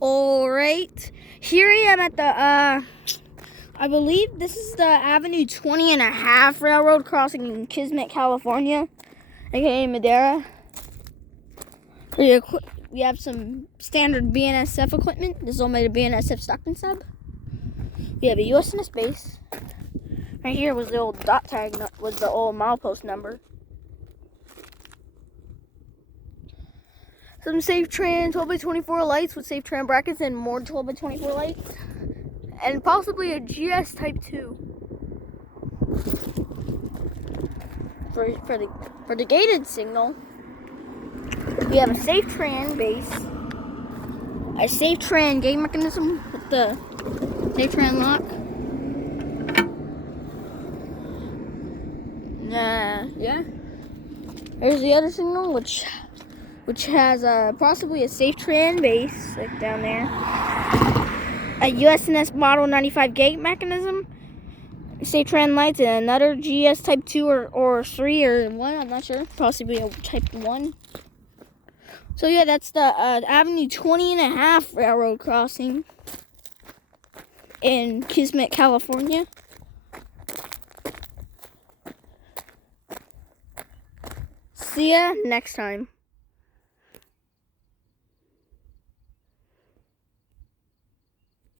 Alright, here I am at the, I believe this is the Avenue 20 and a half railroad crossing in Kismet, California, aka Madera. We have some standard BNSF equipment. This is all made of BNSF Stockton sub. We have a USNS base. Right here was the old dot tag, was the old milepost number. Some safe tran 12x24 lights with safe tran brackets and more 12x24 lights. And possibly a GS Type 2. For the gated signal, we have a safe tran base, a safe tran gate mechanism with the safe tran lock. Yeah. Here's the other signal, which has possibly a safe tran base, like down there. A USNS Model 95 gate mechanism, safe tran lights, and another GS Type 2 or 3 or 1, I'm not sure, possibly a Type 1. So yeah, that's the Avenue 20 and a half railroad crossing in Kismet, California. See ya next time.